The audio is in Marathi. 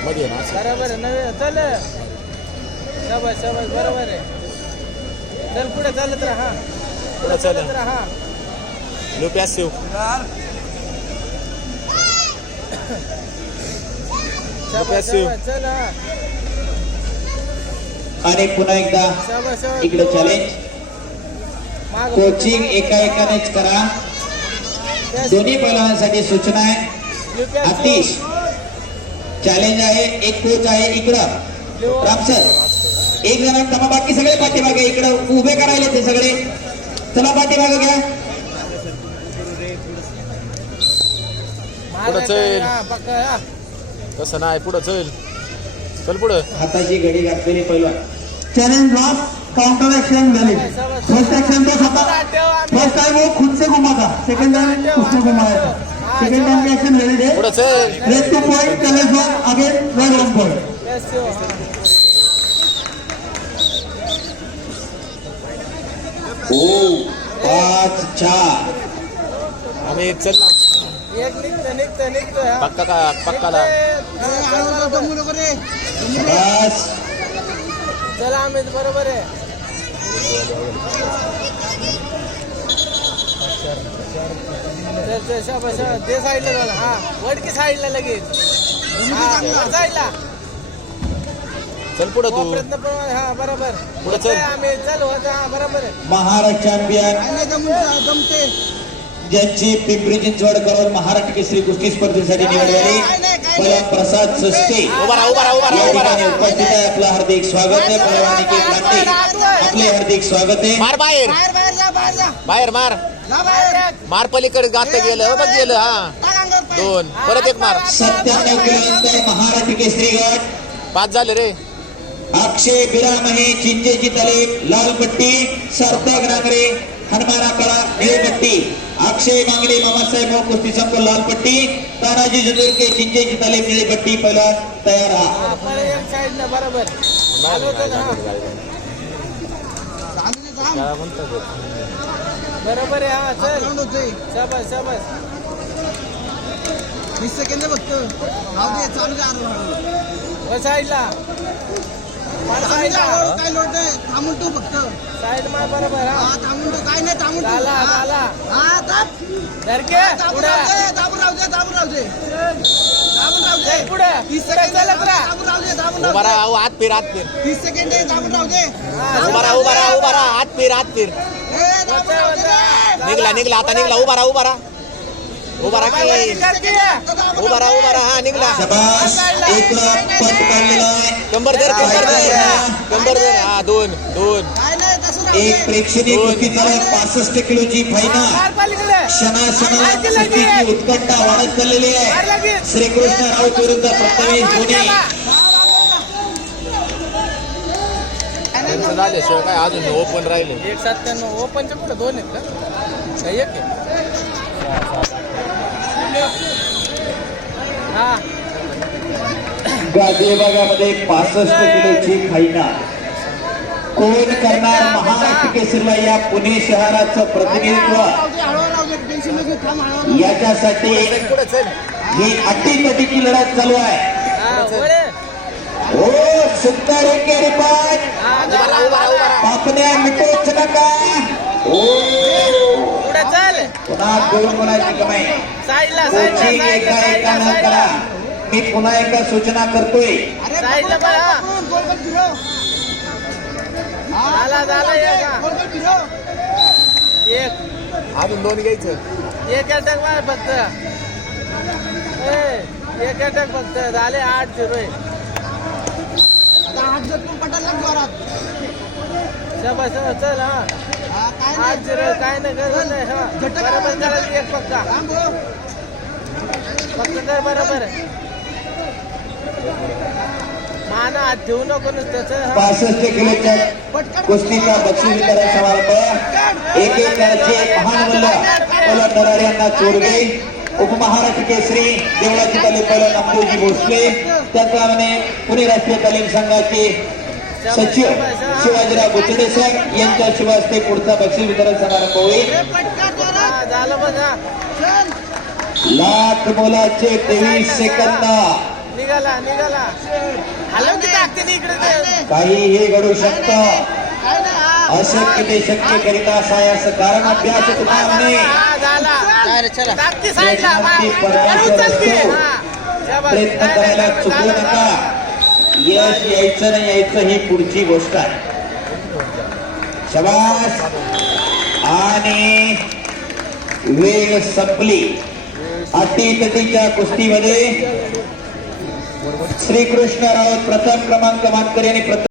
बरोबर आहे. नव्हे चल शाबास शाबास बरोबर आहे. चल पुढे चालत राहा. पुढं चल चालत राहा. लो पॅसिव शाबास. शाबास चल हा. आणि पुन्हा एकदा शाबास शाबास. इकडे चॅलेंज मागं कोचिंग एका एकानेच करा. दोन्ही पैलवानांसाठी सूचना आहे. आतिश. चॅलेंज आहे एक कोच आहे इकडं. रामसर एक जण तमा बाकी सगळे पाठीमागे इकडं. उभे करायले ते सगळे. चला पाठीमागे घ्या. पुढं चल. तसं नाही पुढं चल. चल पुढं. हाताची घडी घातलेली पैलवान. चॅलेंज लॉस काउंटर एक्शन झाली फर्स्ट एक्शन तो आम्ही. फर्स्ट टाइम वो खुद से घुमा था. सेकंड टाइम उसने घुमाया था सेकंड टाइम की एक्शन रेडी है पुढं चल raid two point challenge one again raid one point Yes, ठेव, हा. ओ पाच चार आम्ही चल ना एक निघतं निघतं निघतं हा. पक्का का पक्काला निघतंय. हा, चल बरोबर. बस चला आम्ही बरोबर आहे चल चल शाबास शाबास ते साईडला झाला. हा वडकी साईडला लगेच. हा वर साईडला. चल पुढं तू. प्रयत्न प्रमाणे हा बरोबर. पुढं चल. होतंय आम्ही चल होत हा बरोबर आहे. महाराष्ट्र चॅम्पियन. जमते. ज्यांची पिंपरी चिंचवड करून महाराष्ट्र केसरी कुस्ती स्पर्धेसाठी निवड झाली पहिला प्रसाद सस्ते उभा. राहा उभा राहा उभा राहा या उभा ठिकाणी राहा उपस्थित आहे आपलं हार्दिक स्वागत आहे. आपले हार्दिक स्वागत आहे. मार बाहेर. बाहेर बाहेर जा बाहेर जा. बाहेर मार. मार पलीकडे गात गेलं बघ गेलं हा. दोन. परत एक मार. सत्त्याण्णव महाराष्ट्र केसरी गट. पाच झाले रे. अक्षय बिरामहे चिंचेची तलेब लाल पट्टी सार्थक नांगरे हनुमाना कळा निळी पट्टी अक्षय मांगले मामासाहेब मोह कुस्ती संघ लाल पट्टी तानाजी जुदुर्के चिंचेची तलेब निळी पट्टी पहिला तयार हा. हा पण एक साईडनं बरोबर आलो होतं ना, हा. काय म्हणतात बरोबर आहे हा चल शाबास शाबास वर साईडला वर साईडला साईड मार बरोबर हा. झाला झाला धरके पुढे. चल पुढे. पुढे चलत राहा. उभा राहा अहो, हात फिर हात फिर. हा, उभा राहा उभा राहा उभा राहा. हात फिर हात फिर. निघला निघला आता निघला. उभा राहा उभा राहा. उभा राहा की. उभा राहा उभा राहा. हा निघला. कंबर धर कंबर धर. कंबर धर. हा दोन दोन. एक प्रेक्षणीय आहे पासष्ट किलोची फायनल क्षणाक्षणाला कुस्तीची उत्कंठा वाढत चाललेली आहे. श्रीकृष्ण राऊत विरुद्ध प्रथमेश धोनी. त्यांचं झाल्याशिवाय काय अजून ओपन राहिले? एक सत्त्याण्णव ओपनचे कुठे दोन आहेत का? का एक आहे? हा. गाझियाबागामध्ये पासष्ट किलोची फायनल कोण करणार महाराष्ट्र केसरीला या पुणे शहराचं प्रतिनिधित्व? याच्यासाठी ही अटीतटीची लढत चालू आहे. हा सुंदर एकेरी पाठ पापण्या मिटोच नका पुढे चल. पुन्हा दोन गुणाची कमाई. साईडला साईडला एका साईडला एका साईडला न करा. साईडला मी पुन्हा एकदा सूचना करतोय. साईडला बघा झाला झाला एका. एक. अजून दोन घ्यायचं. एक अटॅक फक्त. ए, एक अटॅक फक्त. झाले आठ झिरो शाबास, चल हा. आठ झिरो काय नाही हा. बरोबर करायची एक पक्का. फक्त कर बरोबर माना हात ठेवू नको नुसतं पासष्ट किलोच्या कुस्तीचा बक्षीस वितरण समारंभ. एक एक महान नरार यांना चोरगे उपमहाराष्ट्र केसरी देवळाची तालीम पहिला नामदेवजी भोसले. त्याचप्रमाणे पुणे राष्ट्रीय तालीम संघाचे सचिव शिवाजीराव बुचडे सर यांच्या शुभ हस्ते पुढचा बक्षीस वितरण समारंभ होईल हा लाख मोलाचे तेवीस सेकंद निघाला निघाला हलव की टाकते इकडे ते. काहीही घडू शकतं हा. अशक्य ते शक्य करिता सायास कारण अभ्यास हा, हा. त्याच्यावरती परमेश्वर. असतो. प्रयत्न करायला चुकू नका. यश यायचं नाही यायचं ही पुढची गोष्ट आहे. शबास आणि वेळ संपली. अटीतटीच्या कुस्तीमध्ये श्रीकृष्ण राऊत प्रथम क्रमांक मानकरी आणि प्रथम